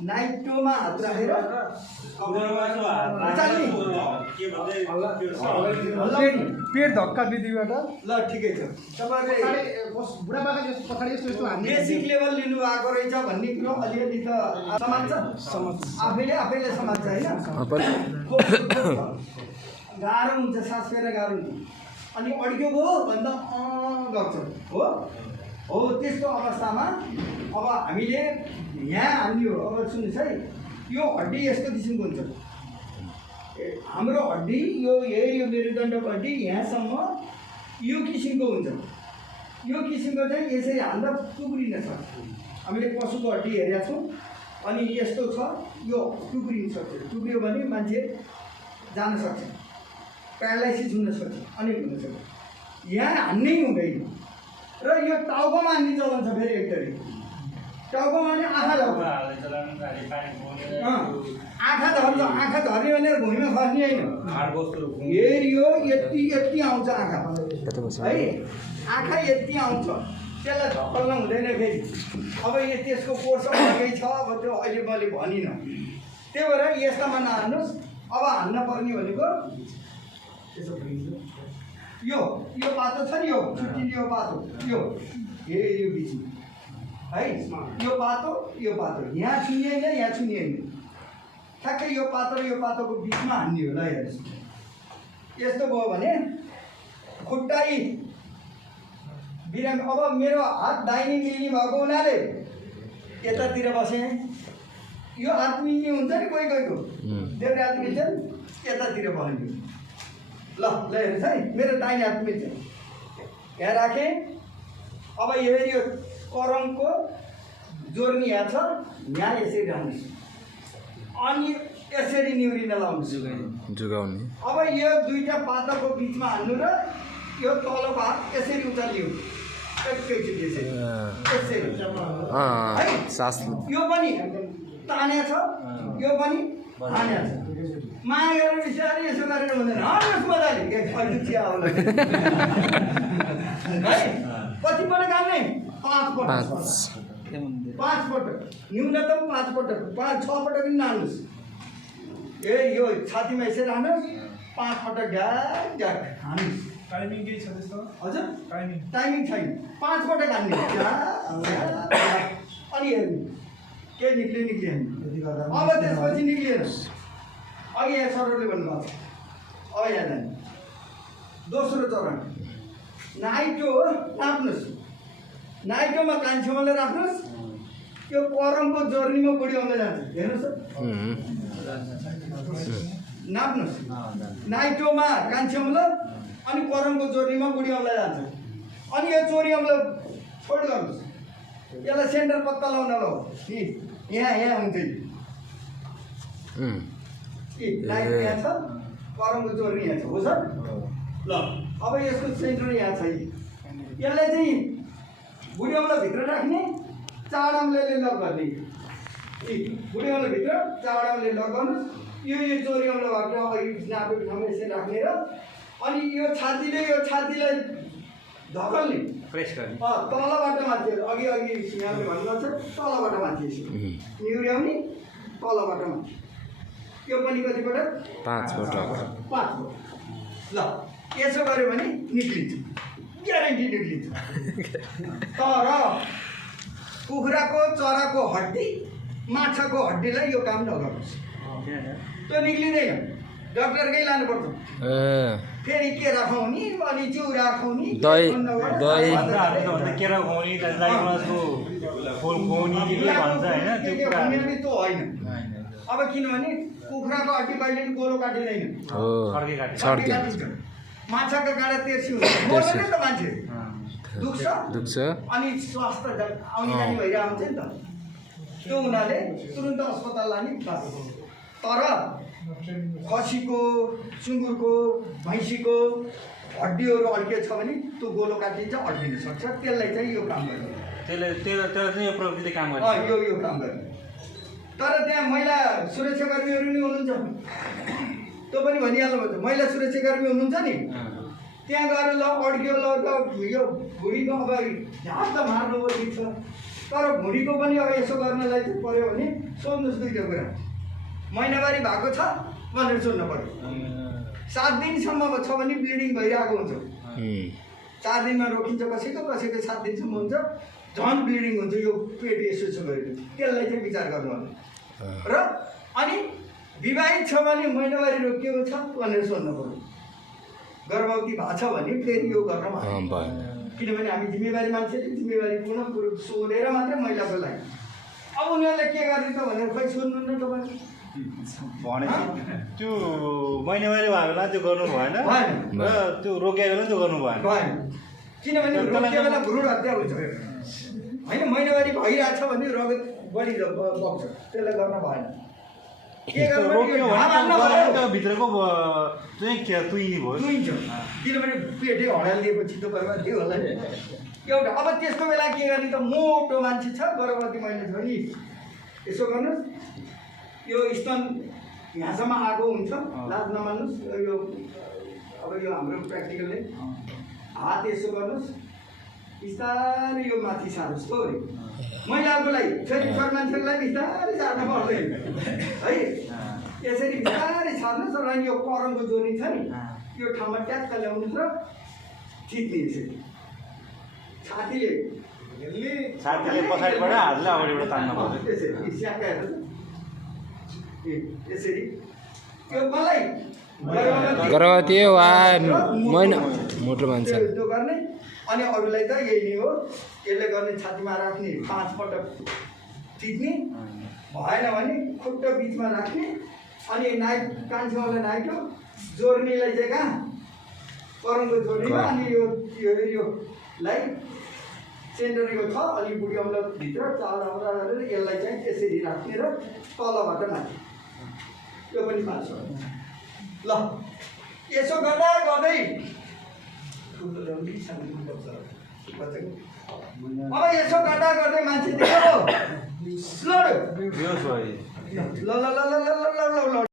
नाइटोमा हात राखेर पेट धक्का दिदीबाट ल ठिकै छ बेसिक लेभल लिनु भएको रहेछ भन्ने कुरो अलिअलि त समात्छ आफैले समात्छ होइन गाह्रो हुन्छ सास फेर्न गाह्रो हुन्छ अनि अड्क्यो भयो भन्दा गर्छ हो त्यस्तो अवस्थामा अब हामीले यहाँ हान्ने हो। अब सुन्नुहोस् है, यो हड्डी यस्तो किसिमको हुन्छ। हाम्रो हड्डी यो मेरुदण्डको हड्डी यहाँसम्म यो किसिमको हुन्छ। यो किसिमको चाहिँ यसरी हान्दा टुक्रिन सक्छ। हामीले पशुको हड्डी हेरेका छौँ अनि यस्तो छ, यो टुक्रिन सक्छ। टुक्रियो भने मान्छे जान सक्छ, प्यारालाइसिस हुन सक्छ, अनेक हुन सक्छ। यहाँ हान्नै हुँदैन र यो टाउकोमा हान्ने चलन छ। फेरि एकचोटि टाउकोमा हान्ने आँखा झर्छ, आँखा झर्छ। आँखा झर्ने भनेर भुइँमा खस्ने होइन, फेरि यो यति आउँछ आँखा है, आँखा यति आउँछ, त्यसलाई झपल्न हुँदैन फेरि। अब यो त्यसको कोर्स अलगै छ, अब त्यो अहिले मैले भनिनँ। त्यही भएर यस्तामा नहान्नुहोस्। अब हान्न पर्ने भनेको यो पातो छ नि, यो चुट्टिने यो पातो, यो बिचमा है, यो पातो यहाँ छुनिएन, यहाँ छुनिएन, ठ्याक्कै यो पातो र यो पातोको बिचमा हान्ने हो। ल हेर्नुहोस्, यस्तो भयो भने खुट्टाइ बिरामी। अब मेरो हात दाहिने मिल्ने भएको हुनाले यतातिर बसेँ, यो हात मिल्ने हुन्छ नि कोही कोहीको, देब्रे हात मिल्छ नि, यतातिर बस्यो। ल हेर्नुहोस् है, मेरो दाहिने हात मिल्छ, यहाँ राखेँ। अब यो करङको जोर्नी यहाँ छ, यहाँ यसरी राख्नुहोस् अनि यसरी निहुरिन लाउनुहोस्, जुगाउने। अब यो दुईटा पाताको बिचमा हान्नु र यो तल्लो भाग यसरी उचालियो, एकैचोटि यसरी है। सास यो पनि तान्या छ, यो पनि तान्या छ। माया गरेर बिस्तारै यसो गरेर हुँदैन, मजाले चिया आउला है। कतिपटक हाल्ने? 5 पटक, 5 पटक, न्यूनतम 5 पटक, 5-6 पटक पनि नहाल्नुहोस्। यो छातीमा यसरी हाल्नुहोस्, 5 पटक झ्याक हाल्नुहोस्। टाइमिङ केही छ त्यस्तो? हजुर टाइमिङ छैन, 5 पटक हाल्ने अनि हेर्नु के निक्लियो। अब त्यसपछि निक्लिएन, अघि यहाँ सरहरूले भन्नुभएको छ। अब यहाँ जाने दोस्रो चरण नाइटो नाप्नुहोस्। नाइटोमा कान्छेमाले राख्नुहोस्, यो करमको जोर्नीमा बुढी आउँदै जान्छ। हेर्नुहोस् नाप्नुहोस्, नाइटोमा कान्छेमाले अनि करमको जोर्नीमा बुढी आउँदै जान्छ। अनि यो चोरी आउँदा छोड गर्नुहोस्, यसलाई सेन्टर पत्ता लाउन ल, यहाँ हुन्छ लाइट यहाँ छ, करमको जोर्नी यहाँ छ, हो सर? ल अब यसको सेन्टर यहाँ छ। यसलाई चाहिँ बुढी औँला भित्र राख्ने, चाड औँलाले लक गर्ने। बुढी औँला भित्र चाड औँलाले लक गर्नुहोस्। यो चोरी औँलाबाट अघि नापेको ठाउँमा यसरी राख्ने र अनि यो छातीलाई धकल्ने, प्रेस गर्ने, तलबाट माथि। अघि यहाँले भन्नुभएको छ, तलबाट माथि यसो निहुर्याउने, तलबाट माथि। यो पनि कति पटक? 5 पटक। ल यसो गऱ्यो भने निक्लिन्छ, ग्यारेन्टी निक्लिन्छ। तर कुखुराको, चराको हड्डी, माछाको हड्डीलाई यो काम नगर्नुहोस्, त्यो निक्लिँदैन। डक्टरकै लानुपर्छ। फेरि केरा खुवाउने, अनि चिउरा खुवाउने, दही केरा खुवाउने, फुल खुवाउने के भन्छ होइन, त्यो होइन। अब किनभने कुखुराको हड्डी कहिले पनि गोलो काटिँदैन, माछाको गाडा तेर्सी हुन्छ नि त, मान्छे दुख्छ अनि स्वास्थ्य आउने जाने भइरहेको हुन्छ नि त। त्यो हुनाले तुरुन्त अस्पताल लाने। तर खसीको, सुँगुरको, भैँसीको हड्डीहरू अड्के छ भने त्यो गोलो काटिन्छ, अड्किन सक्छ। त्यसलाई चाहिँ यो काम गर्ने, यो प्रविधिले काम गर्ने, यो काम गर्ने। तर त्यहाँ महिला सुरक्षाकर्मीहरू नि हुनुहुन्छ, त्यो पनि भनिहाल्नु पर्छ। महिला सुरक्षाकर्मी हुनुहुन्छ नि, त्यहाँ गएर ल अड्क्यो ल यो भुँडीको अब झाप त मार्नु पर्ने छ तर भुँडीको पनि अब यसो गर्नलाई चाहिँ पऱ्यो भने सोध्नुहोस् दुईवटा कुरा महिनावारी भएको छ भनेर सोध्नु पऱ्यो 7 दिनसम्म छ भने ब्लिडिङ भइरहेको हुन्छ 4 दिनमा रोकिन्छ कसैको 7 दिनसम्म हुन्छ झन् ब्लिडिङ हुन्छ यो पेट यसो गरेको त्यसलाई चाहिँ विचार गर्नु होला र अनि विवाहित छ भने महिनावारी रोकिएको छ भनेर सोध्नु पऱ्यो गर्भवती भएको छ भने फेरि यो गर्न भएन किनभने हामी जिम्मेवारी मान्छेले जिम्मेवारी पूर्ण कुरो सोधेर मात्रै महिलाको लागि अब उनीहरूले के गर्ने त भनेर खै सोध्नु न तपाईँले त्यो महिनावारी भएको बेला त्यो गर्नु भएन र त्यो रोकिएको बेला त्यो गर्नु भएन किनभने रोकिएको बेला भ्रूण हत्या हुन्छ होइन महिनावारी भइरहेछ भने रगत बढी बग्छ त्यसलाई गर्न भएन भित्रको चाहिँ तुइन्छ किनभने पेटै हडालिदिएपछि त बर्बाद थियो होला नि एउटा अब त्यस्तो बेला के गर्ने त मोटो मान्छे छ गर्भवती महिला छ नि यसो गर्नुहोस् यो स्तन यहाँसम्म आएको हुन्छ लाज नमान्नुहोस् यो अब यो हाम्रो प्र्याक्टिकलले हात यसो गर्नुहोस् बिस्तारै यो माथि सार्नुहोस् हो महिलाको लागि छोरी मान्छेको लागि बिस्तारै सार्नु पर्दैन है यसरी बिस्तारै सार्नुहोस् र यो करमको जोनी छ नि यो ठाउँमा ट्याक्क ल्याउनुहोस् र थिच्ने यसरी छातीले पछाडिबाट हातले अगाडिबाट तान्नु पर्छ यसरी स्याकाएर यसरी यो मलाई गर्भवती वा मोटो मान्छे त्यो गर्ने अनि अरूलाई त यही नै हो यसले गर्ने छातीमा राख्ने 5 पटक थिच्ने भएन भने खुट्टा बिचमा राख्ने अनि नाइट कान्छेवाला नाइटो जोर्नीलाई चाहिँ कहाँ करमको जोर्नीमा अनि योलाई सेन्टर यो छ अलि बुढी औँलाभित्र 4 औँला गरेर यसलाई चाहिँ यसरी राख्ने र तलबाट माथि यो पनि 5 ल यसो गर्दा गर्दै अब यसो गर्दा गर्दै मान्छे देख्यो ल ल ल ल ल ल ल